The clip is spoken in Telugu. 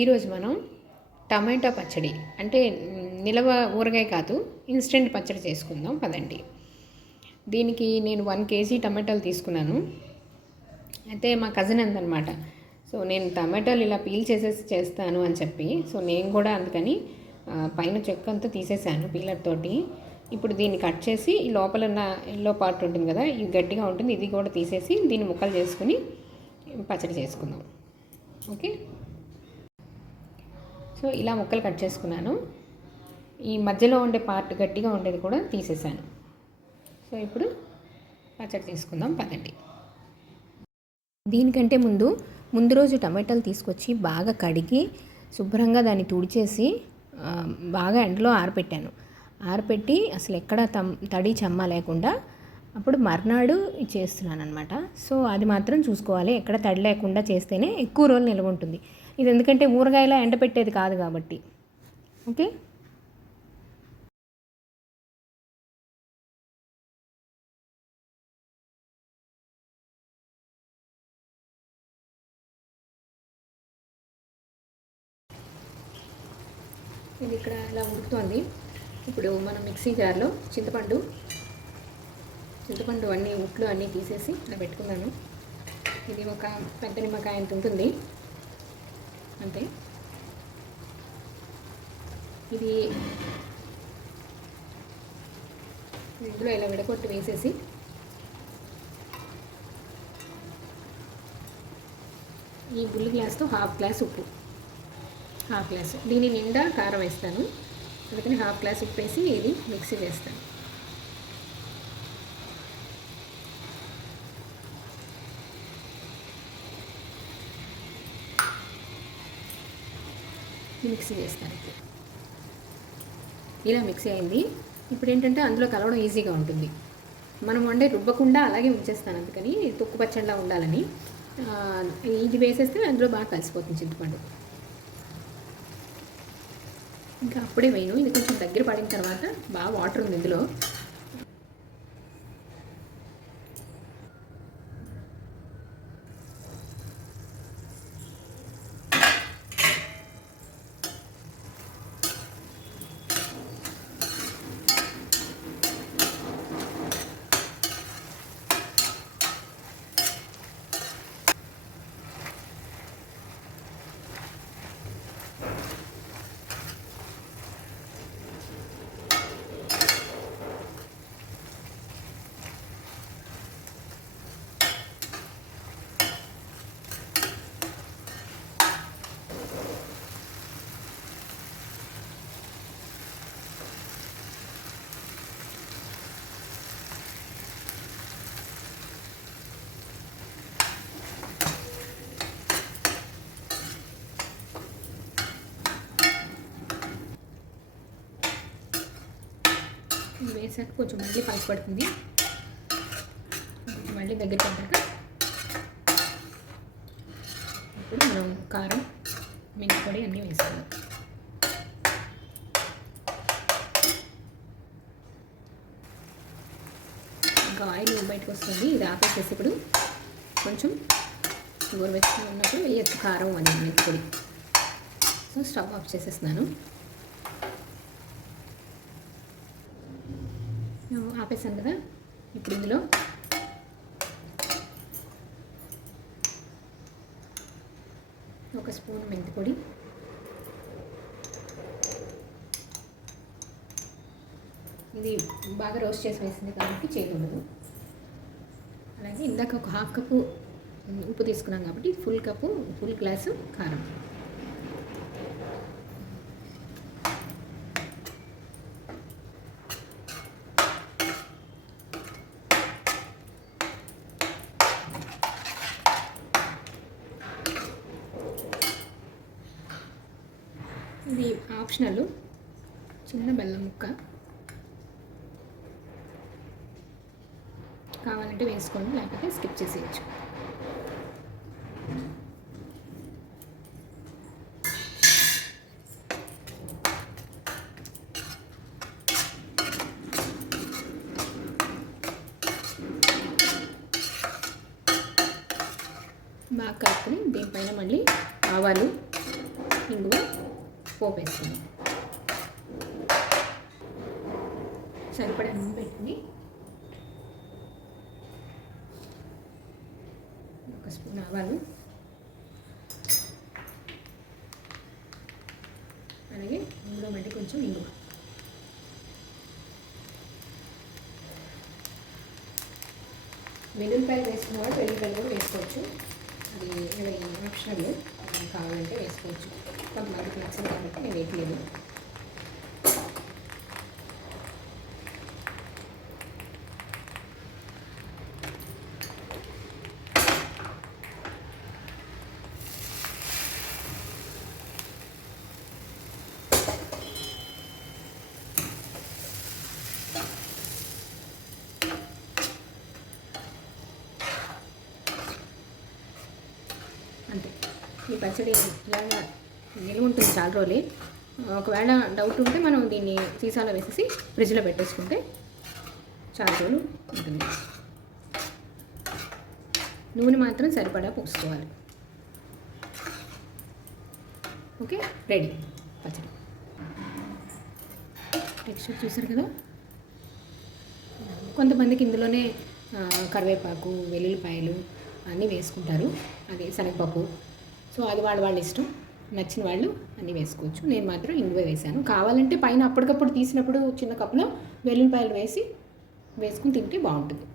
ఈరోజు మనం టమాటా పచ్చడి అంటే నిలవ ఊరగాయ కాదు, ఇన్స్టెంట్ పచ్చడి చేసుకుందాం పదండి. దీనికి నేను 1 kg టమాటాలు తీసుకున్నాను. అయితే మా కజిన్ అందనమాట. సో నేను టమాటాలు ఇలా పీల్ చేసేసి చేస్తాను అని చెప్పి, సో నేను కూడా అందుకని పైన చెక్క అంతా తీసేసాను పీలర్ తోటి. ఇప్పుడు దీన్ని కట్ చేసి ఈ లోపల ఉన్న ఎల్లో పార్ట్ ఉంటుంది కదా, ఇది గట్టిగా ఉంటుంది, ఇది కూడా తీసేసి దీన్ని ముక్కలు చేసుకుని పచ్చడి చేసుకుందాం. ఓకే, సో ఇలా ముక్కలు కట్ చేసుకున్నాను. ఈ మధ్యలో ఉండే పార్ట్ గట్టిగా ఉండేది కూడా తీసేసాను. సో ఇప్పుడు పచ్చడి తీసుకుందాం పదండి. దీనికంటే ముందు రోజు టమాటాలు తీసుకొచ్చి బాగా కడిగి శుభ్రంగా దాన్ని తుడిచేసి బాగా ఎండలో ఆరపెట్టి అసలు ఎక్కడ తడి చెమ్మ లేకుండా అప్పుడు మర్నాడు చేస్తున్నాను అనమాట. సో అది మాత్రం చూసుకోవాలి, ఎక్కడ తడి లేకుండా చేస్తేనే ఎక్కువ రోజులు నిల్వ ఉంటుంది. ఇది ఎందుకంటే ఊరగాయలా ఎండపెట్టేది కాదు కాబట్టి. ఓకే, ఇది ఇక్కడ ఇలా ఉడుకుతోంది. ఇప్పుడు మనం మిక్సీ జార్లో చింతపండు అన్నీ ఉట్లు అన్నీ తీసేసి ఇలా పెట్టుకున్నాను. ఇది ఒక పెద్ద నిమ్మకాయ అంత ఉంటుంది అంతే. ఇది ఇందులో ఇలా విడగొట్టి వేసేసి ఈ బుల్లి గ్లాస్తో 1/2 గ్లాస్ ఉప్పు, 1/2 గ్లాసు, దీని నిండా కారం వేస్తాను, అందుకని 1/2 గ్లాస్ ఉప్పు వేసి ఇది మిక్సీ వేస్తాను. మిక్సీ వేస్తాను. ఇలా మిక్సీ అయింది. ఇప్పుడు ఏంటంటే అందులో కలవడం ఈజీగా ఉంటుంది. మనం వండే రుబ్బకుండా అలాగే ఉంచేస్తాను, అందుకని తొక్కు పచ్చడిలా ఉండాలని. ఇది వేసేస్తే అందులో బాగా కలిసిపోతుంది చింతపండు. ఇంకా అప్పుడే వేయను, ఇది కొంచెం దగ్గర పడిన తర్వాత బాగా వాటర్ ఉంది ఇందులో. వేసాక కొంచెం మళ్ళీ పలుకు పడుతుంది, మళ్ళీ దగ్గర పడ్డాక ఇప్పుడు మనం కారం, మిరప్పొడి అన్నీ వేసుకున్నాం. ఇంకా ఆయిల్ బయటకు వస్తుంది, ఇది ఆపేసేసి ఇప్పుడు కొంచెం గోరువెచ్చగా ఉన్నప్పుడు వేయచ్చు కారం అని మిరప్పొడి. సో స్టవ్ ఆఫ్ చేసేస్తున్నాను. ఆపేసాను కదా, ఇప్పుడు ఇందులో ఒక స్పూన్ మెంతిపొడి, ఇది బాగా రోస్ట్ చేసి వేసింది కాబట్టి చేయకూడదు. అలాగే ఇందాక ఒక 1/2 కప్పు ఉప్పు తీసుకున్నాం కాబట్టి ఫుల్ గ్లాసు కారం. ఇది ఆప్షనల్, చిన్న బెల్లం ముక్క కావాలంటే వేసుకోండి, లేకపోతే స్కిప్ చేసేయచ్చు. బాగా కలుపుకొని దీనిపైన మళ్ళీ ఆవాలు, ఇంగువ పోపు వేసుకుందాం. సరిపడా నూనె పెట్టండి. ఒక స్పూన్ ఆవాలు, అలాగే ఇందులో మళ్ళీ కొంచెం ఇంగువ, వెల్లుల్లిపాయలు వేసుకున్న వాళ్ళు వెల్లుల్లిపాయలు కూడా వేసుకోవచ్చు. అది ఆప్షనల్, కావాలంటే వేసుకోవచ్చు. కొంతమందికి నచ్చదు కాబట్టి నేను వేయట్లేదు. అంతే. ఈ పచ్చడి ఇలాగా నిలువ ఉంటుంది చాలా రోజులే. ఒకవేళ డౌట్ ఉంటే మనం దీన్ని సీసాలో వేసేసి ఫ్రిడ్జ్లో పెట్టేసుకుంటే చాలా రోజులు ఉంటుంది. నూనె మాత్రం సరిపడా పోసుకోవాలి. ఓకే, రెడీ పచ్చడి. టెక్స్చర్ చూసారు కదా. కొంతమందికి ఇందులోనే కరివేపాకు, వెల్లుల్లిపాయలు అన్నీ వేసుకుంటారు, అది శనగపప్పు. సో అది వాళ్ళ ఇష్టం, నచ్చిన వాళ్ళు అన్నీ వేసుకోవచ్చు. నేను మాత్రం ఇంగువ వేసాను. కావాలంటే పైన అప్పటికప్పుడు తీసినప్పుడు చిన్న కప్పులో వెల్లుల్లిపాయలు వేసుకుని తింటే బాగుంటుంది.